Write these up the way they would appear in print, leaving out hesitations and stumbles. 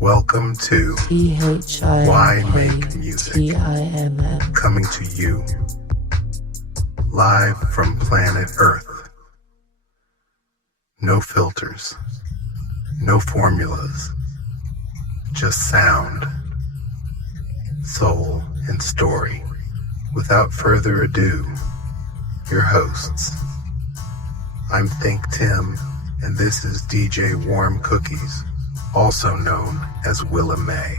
Welcome to Why Make Music, coming to you live from planet Earth. No filters, no formulas, just sound, soul, and story. Without further ado, your hosts. I'm ThinkTimm, and this is DJWarmCookies, also known as Willa May.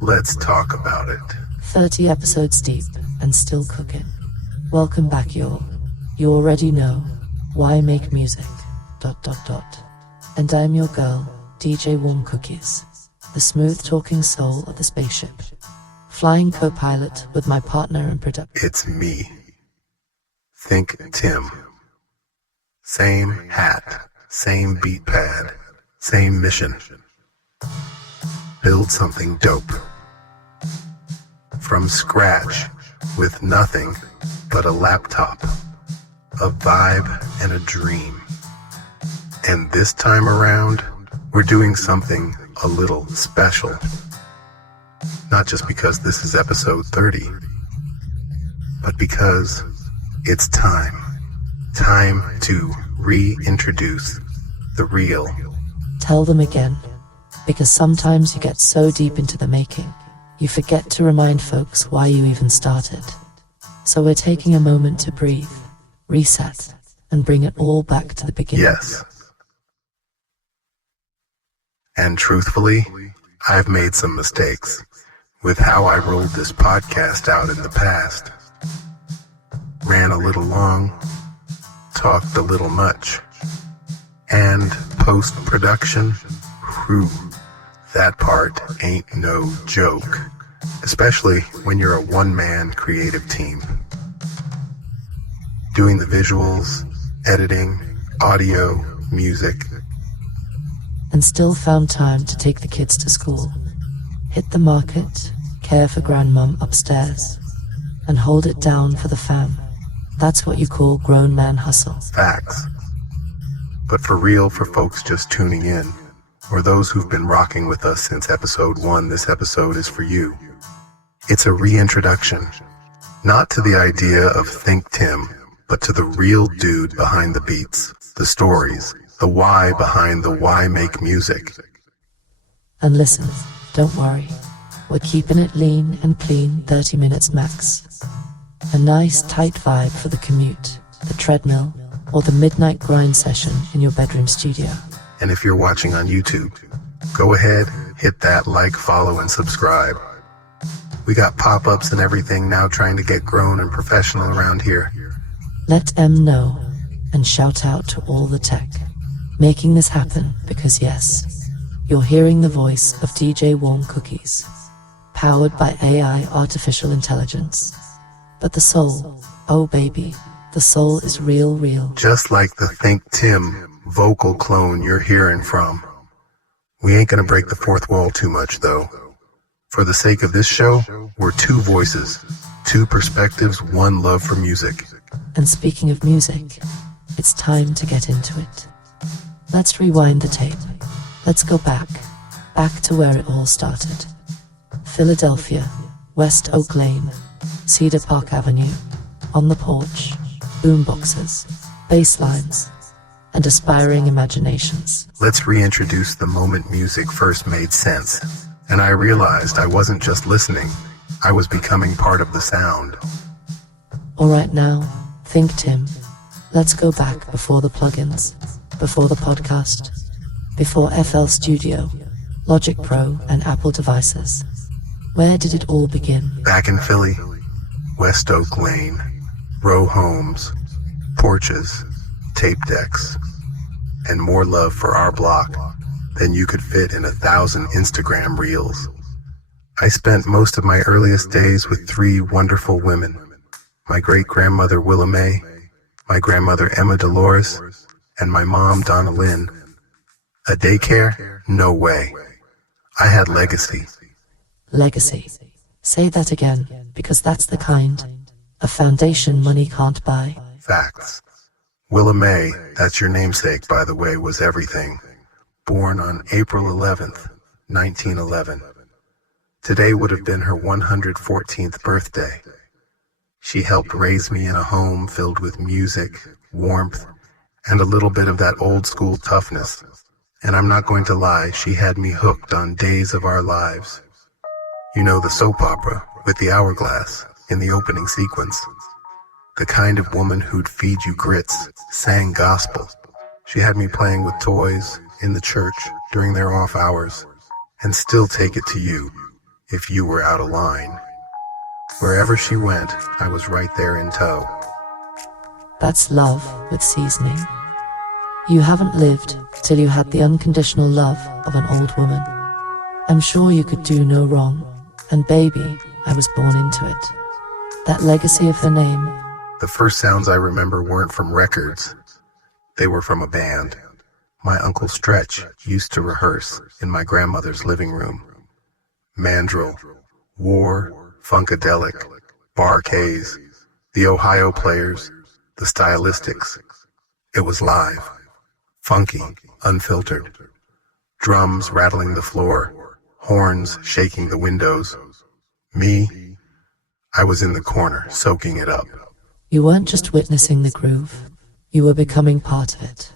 Let's talk about it. 30 episodes deep and still cooking. Welcome back, y'all. You already know why make music, ... And I'm your girl, DJWarmCookies, the smooth-talking soul of the spaceship, flying co-pilot with my partner in production. It's me, ThinkTimm. Same hat, same beat pad, same mission. Build something dope. From scratch, with nothing but a laptop, a vibe, and a dream. And this time around, we're doing something a little special. Not just because this is episode 30, but because it's time to reintroduce the real. Tell them again, because sometimes you get so deep into the making, you forget to remind folks why you even started. So we're taking a moment to breathe, reset, and bring it all back to the beginning. Yes. And truthfully, I've made some mistakes with how I rolled this podcast out in the past. Ran a little long, talked a little much, and post-production, whew, that part ain't no joke, especially when you're a one-man creative team. Doing the visuals, editing, audio, music. And still found time to take the kids to school, hit the market, care for grandmom upstairs, and hold it down for the fam. That's what you call grown man hustle. Facts. But for real, for folks just tuning in, or those who've been rocking with us since episode 1, this episode is for you. It's a reintroduction, not to the idea of ThinkTimm, but to the real dude behind the beats, the stories, the why behind the why make music. And listen, don't worry, we're keeping it lean and clean, 30 minutes max. A nice tight vibe for the commute, the treadmill, or the midnight grind session in your bedroom studio. And if you're watching on YouTube, go ahead, hit that like, follow, and subscribe. We got pop-ups and everything now, trying to get grown and professional around here. Let M know, and shout out to all the tech, making this happen, because yes, you're hearing the voice of DJWarmCookies, powered by AI artificial intelligence. But the soul, oh baby, the soul is real. Just like the ThinkTimm vocal clone you're hearing from. We ain't gonna break the fourth wall too much though. For the sake of this show, we're two voices, two perspectives, one love for music. And speaking of music, it's time to get into it. Let's rewind the tape. Let's go back to where it all started. Philadelphia, West Oak Lane, Cedar Park Avenue, on the porch, boomboxes, bass lines, and aspiring imaginations. Let's reintroduce the moment music first made sense, and I realized I wasn't just listening, I was becoming part of the sound. Alright now, ThinkTimm, let's go back before the plugins, before the podcast, before FL Studio, Logic Pro, and Apple devices. Where did it all begin? Back in Philly, West Oak Lane, row homes, porches, tape decks, and more love for our block than you could fit in 1,000 Instagram reels. I spent most of my earliest days with 3 wonderful women. My great-grandmother Willa May, my grandmother Emma Dolores, and my mom Donna Lynn. A daycare? No way. I had legacy. Legacy. Say that again, because that's the kind of foundation money can't buy. Facts. Willa May, that's your namesake by the way, was everything. Born on April 11th, 1911. Today would have been her 114th birthday. She helped raise me in a home filled with music, warmth, and a little bit of that old school toughness. And I'm not going to lie, she had me hooked on Days of Our Lives. You know, the soap opera with the hourglass in the opening sequence. The kind of woman who'd feed you grits, sang gospel. She had me playing with toys in the church during their off hours, and still take it to you if you were out of line. Wherever she went, I was right there in tow. That's love with seasoning. You haven't lived till you had the unconditional love of an old woman. I'm sure you could do no wrong, and baby, I was born into it. That legacy of her name. The first sounds I remember weren't from records. They were from a band. My Uncle Stretch used to rehearse in my grandmother's living room. Mandrill, War, Funkadelic, Bar-Kays, the Ohio Players, the Stylistics. It was live, funky, unfiltered. Drums rattling the floor, horns shaking the windows. Me, I was in the corner, soaking it up. You weren't just witnessing the groove, you were becoming part of it.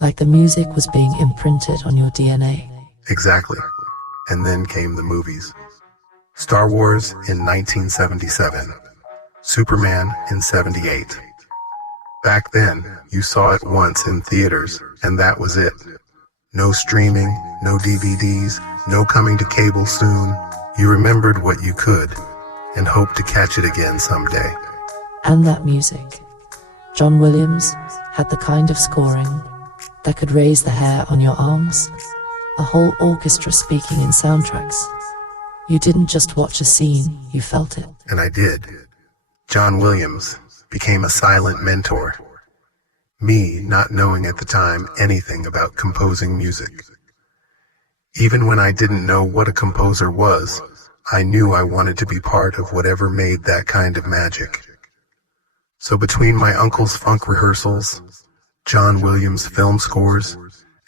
Like the music was being imprinted on your DNA. Exactly. And then came the movies. Star Wars in 1977. Superman in 78. Back then, you saw it once in theaters, and that was it. No streaming, no DVDs, no coming to cable soon. You remembered what you could, and hoped to catch it again someday. And that music. John Williams had the kind of scoring that could raise the hair on your arms. A whole orchestra speaking in soundtracks. You didn't just watch a scene, you felt it. And I did. John Williams became a silent mentor. Me not knowing at the time anything about composing music. Even when I didn't know what a composer was, I knew I wanted to be part of whatever made that kind of magic. So between my uncle's funk rehearsals, John Williams' film scores,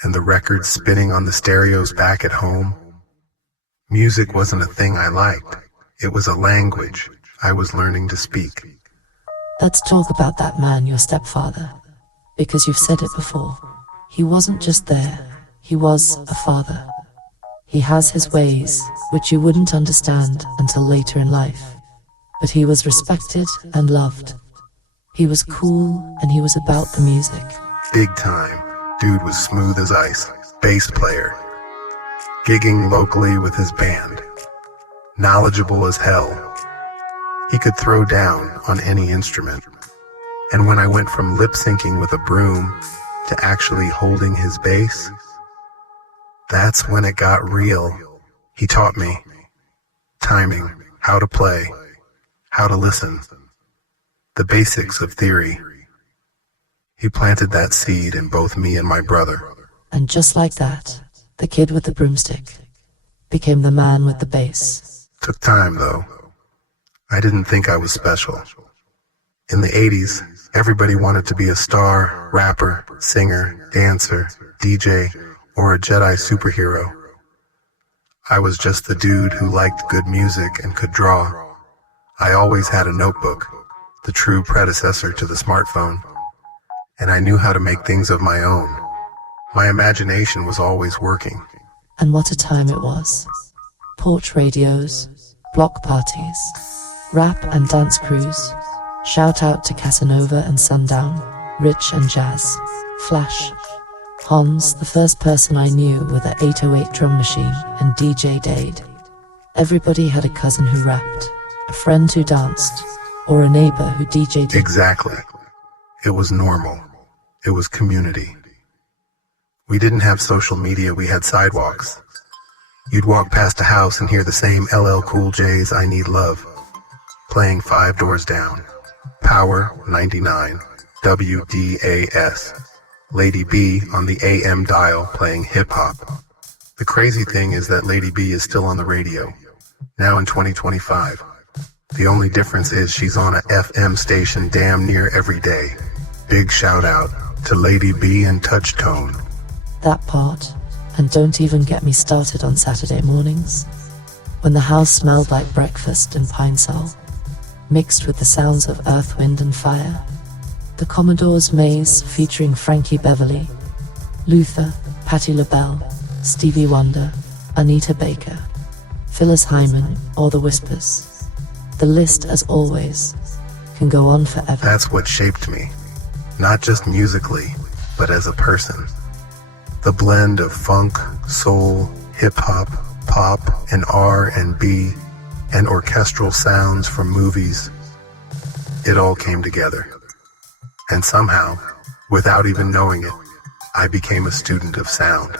and the records spinning on the stereos back at home, music wasn't a thing I liked. It was a language I was learning to speak. Let's talk about that man, your stepfather. Because you've said it before. He wasn't just there, he was a father. He has his ways, which you wouldn't understand until later in life. But he was respected and loved. He was cool, and he was about the music. Big time. Dude was smooth as ice. Bass player. Gigging locally with his band. Knowledgeable as hell. He could throw down on any instrument. And when I went from lip-syncing with a broom to actually holding his bass, that's when it got real. He taught me timing, how to play, how to listen, the basics of theory. He planted that seed in both me and my brother. And just like that, the kid with the broomstick became the man with the bass. Took time, though. I didn't think I was special. In the 80s, everybody wanted to be a star, rapper, singer, dancer, DJ, or a Jedi superhero. I was just the dude who liked good music and could draw. I always had a notebook, the true predecessor to the smartphone, and I knew how to make things of my own. My imagination was always working. And what a time it was. Porch radios, block parties, rap and dance crews. Shout out to Casanova and Sundown, Rich and Jazz, Flash. Hans, the first person I knew with an 808 drum machine, and DJ Dade. Everybody had a cousin who rapped, a friend who danced, or a neighbor who DJ'd. Exactly. It was normal. It was community. We didn't have social media, we had sidewalks. You'd walk past a house and hear the same LL Cool J's I Need Love, playing 5 Doors Down, Power 99, WDAS, Lady B on the AM dial playing hip-hop. The crazy thing is that Lady B is still on the radio, now in 2025. The only difference is she's on a FM station damn near every day. Big shout out to Lady B and Touch Tone. That part, And don't even get me started on Saturday mornings, when the house smelled like breakfast and pine sol, mixed with the sounds of earth, wind and fire. The Commodore's Maze featuring Frankie Beverly, Luther, Patti LaBelle, Stevie Wonder, Anita Baker, Phyllis Hyman, or The Whispers. The list, as always, can go on forever. That's what shaped me, not just musically, but as a person. The blend of funk, soul, hip-hop, pop, and R&B, and orchestral sounds from movies, it all came together. And somehow, without even knowing it, I became a student of sound.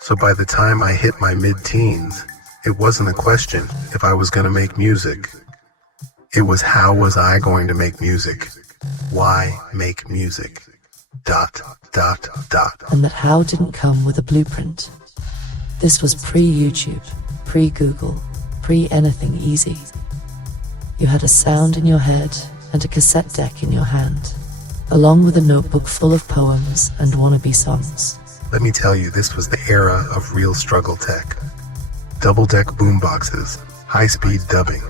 So by the time I hit my mid-teens, it wasn't a question if I was going to make music. It was, how was I going to make music? Why make music? ... And that how didn't come with a blueprint. This was pre-YouTube, pre-Google, pre-anything easy. You had a sound in your head and a cassette deck in your hand, along with a notebook full of poems and wannabe songs. Let me tell you, this was the era of real struggle tech. Double-deck boomboxes, high-speed dubbing.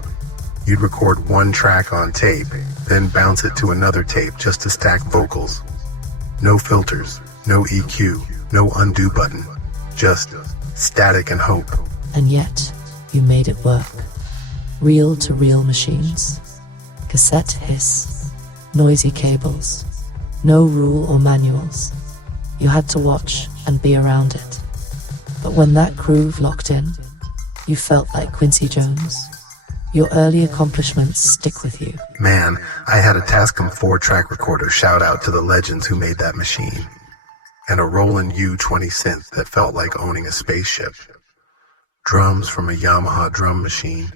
You'd record one track on tape, then bounce it to another tape just to stack vocals. No filters, no EQ, no undo button, just static and hope. And yet, you made it work. Reel-to-reel machines, cassette hiss, noisy cables, no rule or manuals. You had to watch and be around it. But when that groove locked in, you felt like Quincy Jones. Your early accomplishments stick with you. Man, I had a Tascam 4-track recorder, shout out to the legends who made that machine, and a Roland U-20 synth that felt like owning a spaceship. Drums from a Yamaha drum machine,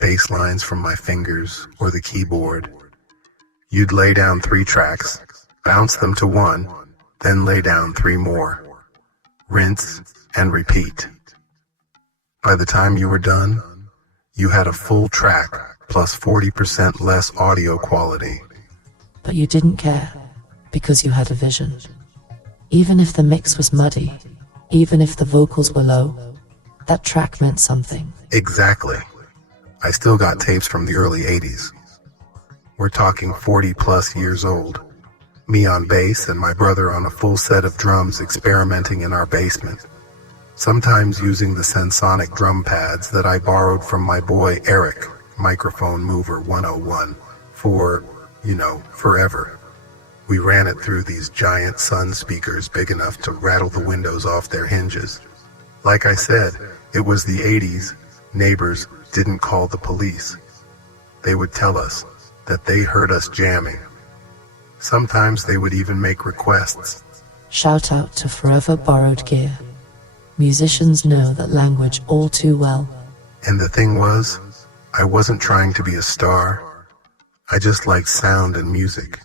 bass lines from my fingers or the keyboard. You'd lay down 3 tracks, bounce them to 1, then lay down 3 more. Rinse and repeat. By the time you were done, you had a full track plus 40% less audio quality. But you didn't care, because you had a vision. Even if the mix was muddy, even if the vocals were low, that track meant something. Exactly. I still got tapes from the early 80s. We're talking 40 plus years old. Me on bass and my brother on a full set of drums experimenting in our basement. Sometimes using the Sensonic drum pads that I borrowed from my boy Eric, Microphone Mover 101, for, forever. We ran it through these giant Sun speakers big enough to rattle the windows off their hinges. Like I said, it was the 80s. Neighbors didn't call the police. They would tell us that they heard us jamming. Sometimes they would even make requests. Shout out to Forever Borrowed Gear. Musicians know that language all too well. And the thing was, I wasn't trying to be a star. I just liked sound and music.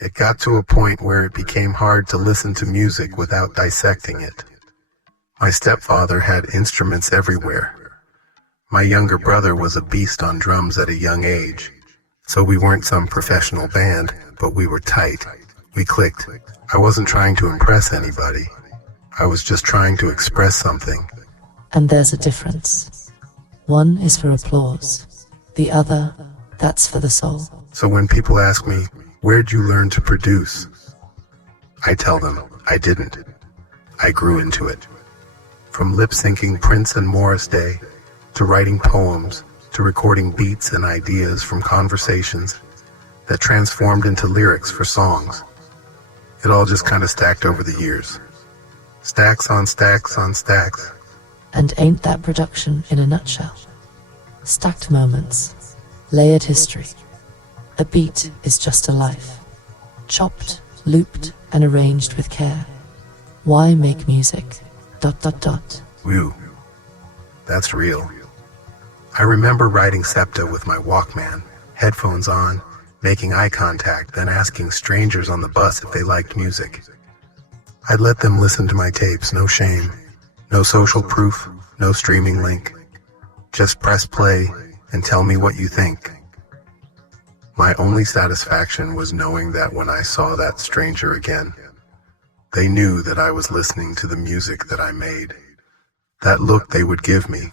It got to a point where it became hard to listen to music without dissecting it. My stepfather had instruments everywhere. My younger brother was a beast on drums at a young age. So we weren't some professional band, but we were tight. We clicked. I wasn't trying to impress anybody. I was just trying to express something. And there's a difference. One is for applause. The other, that's for the soul. So when people ask me, where'd you learn to produce? I tell them, I didn't. I grew into it. From lip-syncing Prince and Morris Day, to writing poems, to recording beats and ideas from conversations that transformed into lyrics for songs. It all just kind of stacked over the years. Stacks on stacks on stacks. And ain't that production in a nutshell? Stacked moments, layered history. A beat is just a life. Chopped, looped, and arranged with care. Why make music? ... Woo. That's real. I remember riding SEPTA with my Walkman, headphones on, making eye contact, then asking strangers on the bus if they liked music. I'd let them listen to my tapes, no shame, no social proof, no streaming link. Just press play and tell me what you think. My only satisfaction was knowing that when I saw that stranger again, They knew that I was listening to the music that I made. That look they would give me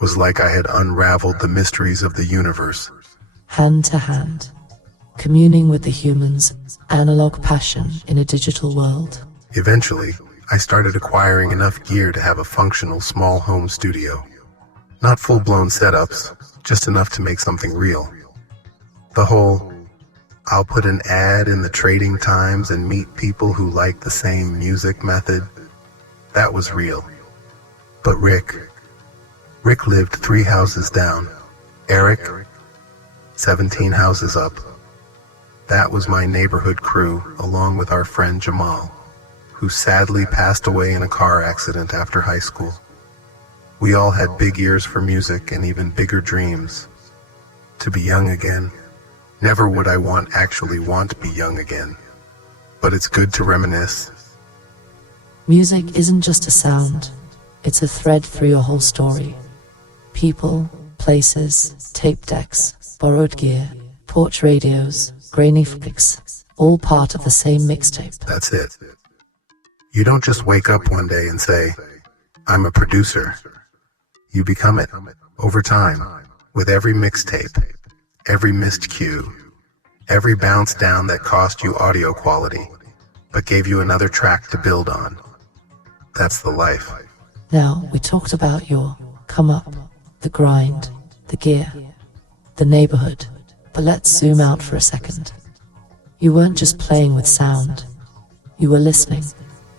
was like I had unraveled the mysteries of the universe. Hand to hand, communing with the human's analog passion in a digital world. Eventually, I started acquiring enough gear to have a functional small home studio. Not full-blown setups, just enough to make something real. The whole, I'll put an ad in the Trading Times and meet people who like the same music method, that was real. But Rick lived 3 houses down. Eric, 17 houses up. That was my neighborhood crew, along with our friend Jamal, who sadly passed away in a car accident after high school. We all had big ears for music and even bigger dreams. To be young again. Never would I actually want to be young again. But it's good to reminisce. Music isn't just a sound. It's a thread through your whole story. People, places, tape decks, borrowed gear, porch radios, grainy flicks, all part of the same mixtape. That's it. You don't just wake up one day and say, I'm a producer. You become it, over time, with every mixtape, every missed cue, every bounce down that cost you audio quality, but gave you another track to build on. That's the life. Now, we talked about your come up, the grind, the gear, the neighborhood, but let's zoom out for a second. You weren't just playing with sound. You were listening.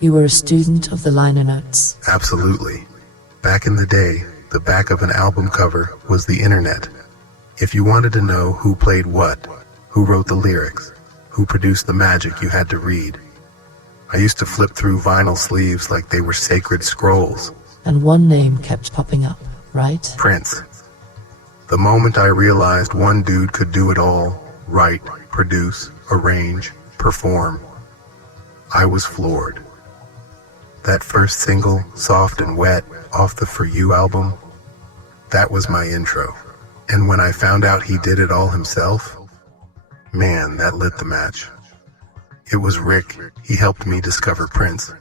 You were a student of the liner notes. Absolutely. Back in the day, the back of an album cover was the internet. If you wanted to know who played what, who wrote the lyrics, who produced the magic, you had to read. I used to flip through vinyl sleeves like they were sacred scrolls. And one name kept popping up, right? Prince. The moment I realized one dude could do it all, write, produce, arrange, perform, I was floored. That first single, Soft and Wet, off the For You album, that was my intro. And when I found out he did it all himself, man, that lit the match. It was Rick. He helped me discover Prince.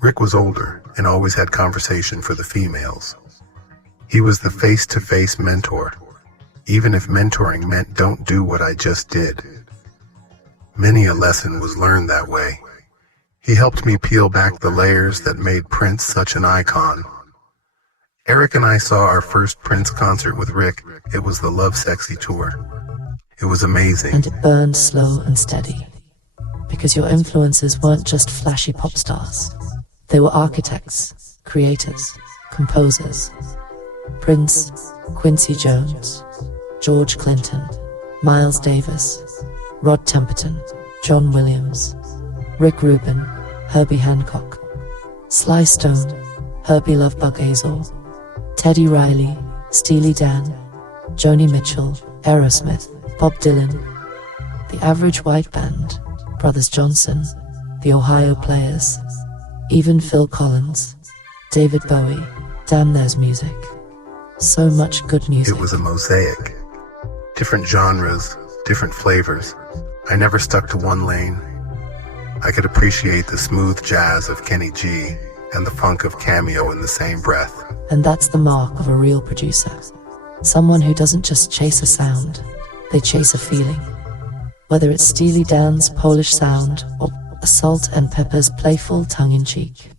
Rick was older and always had conversation for the females. He was the face-to-face mentor, even if mentoring meant don't do what I just did. Many a lesson was learned that way. He helped me peel back the layers that made Prince such an icon. Eric and I saw our first Prince concert with Rick. It was the Love Sexy tour. It was amazing. And it burned slow and steady. Because your influences weren't just flashy pop stars. They were architects, creators, composers. Prince, Quincy Jones, George Clinton, Miles Davis, Rod Temperton, John Williams, Rick Rubin, Herbie Hancock, Sly Stone, Herbie Lovebug Azor, Teddy Riley, Steely Dan, Joni Mitchell, Aerosmith, Bob Dylan, The Average White Band, Brothers Johnson, The Ohio Players, even Phil Collins, David Bowie. Damn, there's music. So much good music. It was a mosaic. Different genres, different flavors. I never stuck to one lane. I could appreciate the smooth jazz of Kenny G and the funk of Cameo in the same breath. And that's the mark of a real producer. Someone who doesn't just chase a sound, they chase a feeling. Whether it's Steely Dan's Polish sound or Salt and Pepper's playful tongue-in-cheek.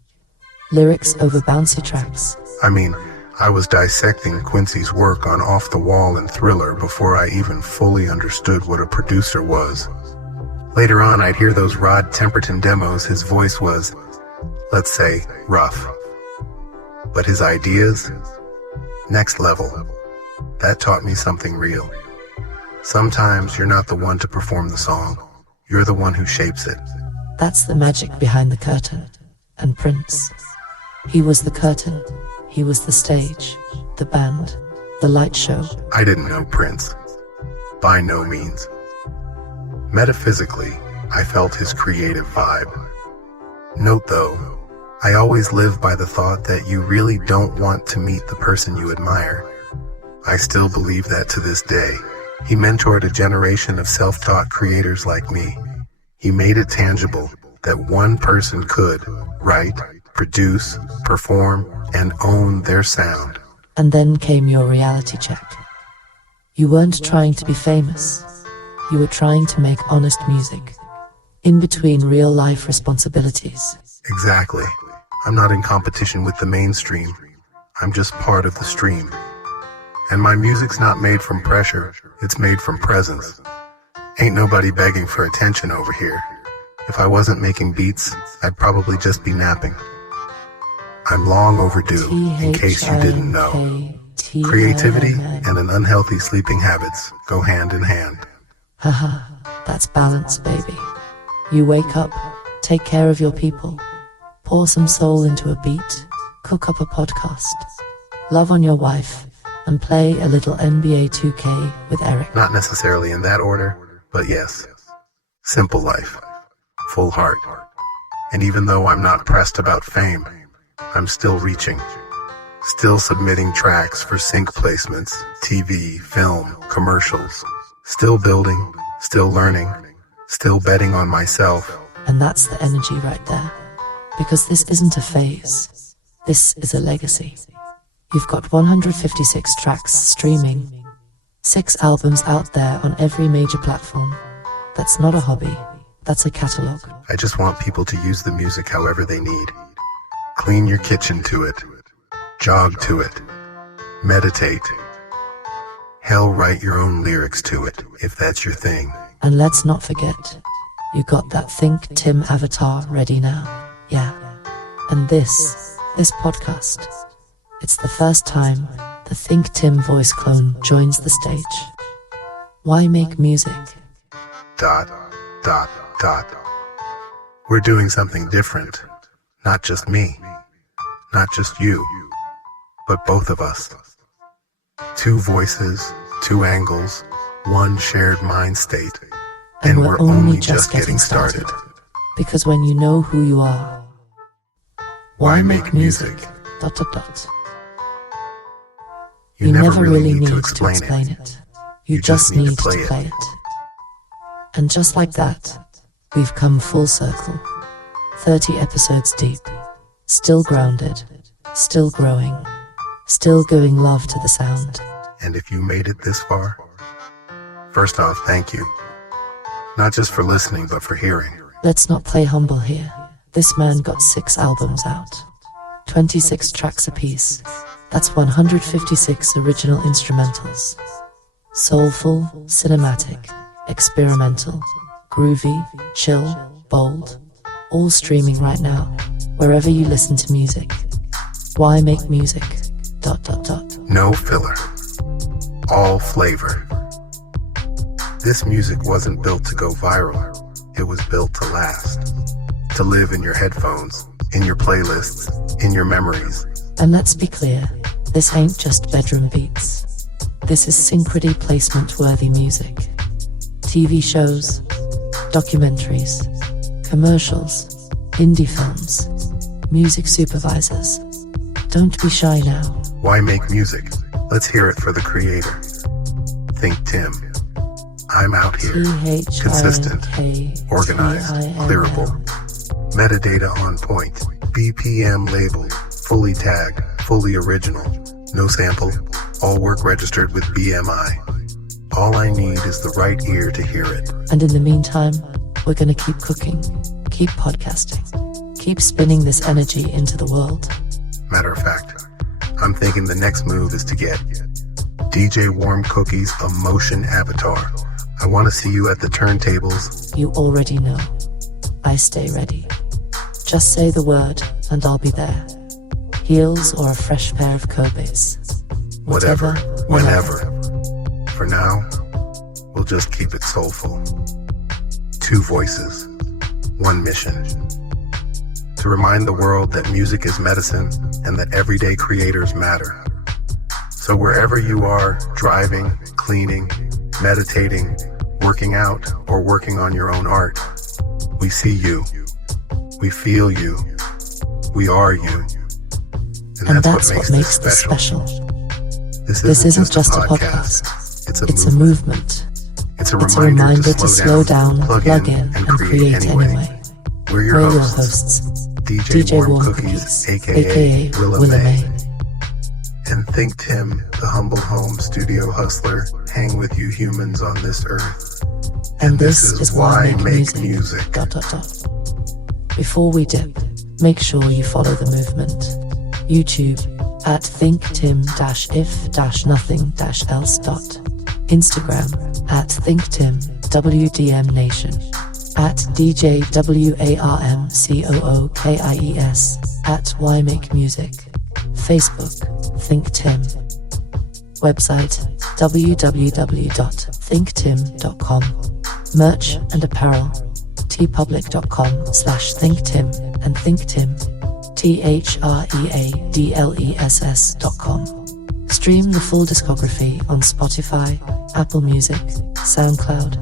Lyrics over bouncy tracks. I mean, I was dissecting Quincy's work on Off the Wall and Thriller before I even fully understood what a producer was. Later on, I'd hear those Rod Temperton demos. His voice was, let's say, rough. But his ideas? Next level. That taught me something real. Sometimes you're not the one to perform the song. You're the one who shapes it. That's the magic behind the curtain. And Prince. He was the curtain. He was the stage, the band, the light show. I didn't know Prince. By no means. Metaphysically, I felt his creative vibe. Note though, I always live by the thought that you really don't want to meet the person you admire. I still believe that to this day. He mentored a generation of self-taught creators like me. He made it tangible, that one person could write, produce, perform, and own their sound. And then came your reality check. You weren't trying to be famous. You were trying to make honest music, in between real-life responsibilities. Exactly. I'm not in competition with the mainstream. I'm just part of the stream. And my music's not made from pressure, it's made from presence. Ain't nobody begging for attention over here. If I wasn't making beats, I'd probably just be napping. I'm long overdue, in case you didn't know. Creativity and an unhealthy sleeping habits go hand in hand. Haha, that's balance, baby. You wake up, take care of your people, pour some soul into a beat, cook up a podcast, love on your wife, and play a little NBA 2K with Eric. Not necessarily in that order, but yes. Simple life, full heart. And even though I'm not pressed about fame, I'm still reaching. Still submitting tracks for sync placements, TV, film, commercials. Still building, still learning, still betting on myself. And that's the energy right there. Because this isn't a phase. This is a legacy. You've got 156 tracks streaming, 6 albums out there on every major platform. That's not a hobby, that's a catalog. I just want people to use the music however they need. Clean your kitchen to it. Jog to it. Meditate. Hell, write your own lyrics to it, if that's your thing. And let's not forget, you got that ThinkTimm avatar ready now. Yeah. And this podcast, it's the first time the ThinkTimm voice clone joins the stage. Why make music? ... We're doing something different. Not just me. Not just you. But both of us. 2 voices, 2 angles, 1 shared mind state. And we're only just getting started. Because when you know who you are, why make music? ... You never really need to explain it. You just need to play it. And just like that, we've come full circle. 30 episodes deep. Still grounded. Still growing. Still giving love to the sound. And if you made it this far, first off, thank you. Not just for listening, but for hearing. Let's not play humble here. This man got 6 albums out. 26 tracks apiece. That's 156 original instrumentals. Soulful, cinematic, experimental, groovy, chill, bold. All streaming right now, wherever you listen to music. Why make music? ... No filler. All flavor. This music wasn't built to go viral. It was built to last. To live in your headphones, in your playlists, in your memories. And let's be clear, this ain't just bedroom beats. This is synchrony placement-worthy music. TV shows, documentaries, commercials, indie films, music supervisors. Don't be shy now. Why make music? Let's hear it for the creator. ThinkTimm. I'm out here. Consistent, organized, clearable. Metadata on point. BPM labeled. Fully tagged. Fully original. No sample. All work registered with BMI. All I need is the right ear to hear it. And in the meantime, we're gonna keep cooking, keep podcasting, keep spinning this energy into the world. Matter of fact, I'm thinking the next move is to get DJWarmCookies a motion avatar. I want to see you at the turntables. You already know. I stay ready. Just say the word and I'll be there. Heels or a fresh pair of Kobe's. Whatever, whenever. For now, we'll just keep it soulful. 2 voices, 1 mission. To remind the world that music is medicine and that everyday creators matter. So wherever you are, driving, cleaning, meditating, working out, or working on your own art, we see you. We feel you. We are you. And that's what makes this special. This isn't just a podcast. It's a movement. It's a reminder to slow down, plug in, and create anyway. We're your hosts, DJ WarmCookies, aka Willa May, and ThinkTimm, the humble home studio hustler, hang with you humans on this earth. And this is why I make music. Before we dip, make sure you follow the movement. YouTube at ThinkTimm-if-nothing-else. Instagram at ThinkTimmWDMNation. At DJWarmCookies. At Why Make Music. Facebook, ThinkTimm. Website, www.thinktimm.com. Merch and apparel, tpublic.com/thinktimm and ThinkTimm, THREADLESS.com. Stream the full discography on Spotify, Apple Music, SoundCloud,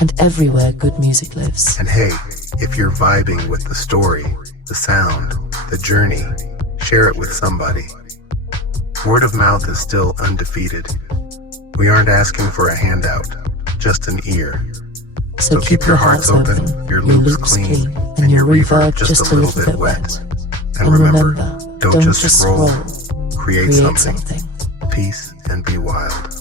and everywhere good music lives. And hey, if you're vibing with the story, the sound, the journey, share it with somebody. Word of mouth is still undefeated. We aren't asking for a handout, just an ear. So keep your hearts open, your loops clean, and your reverb just a little bit wet. And remember, don't just scroll, create something. Peace and be wild.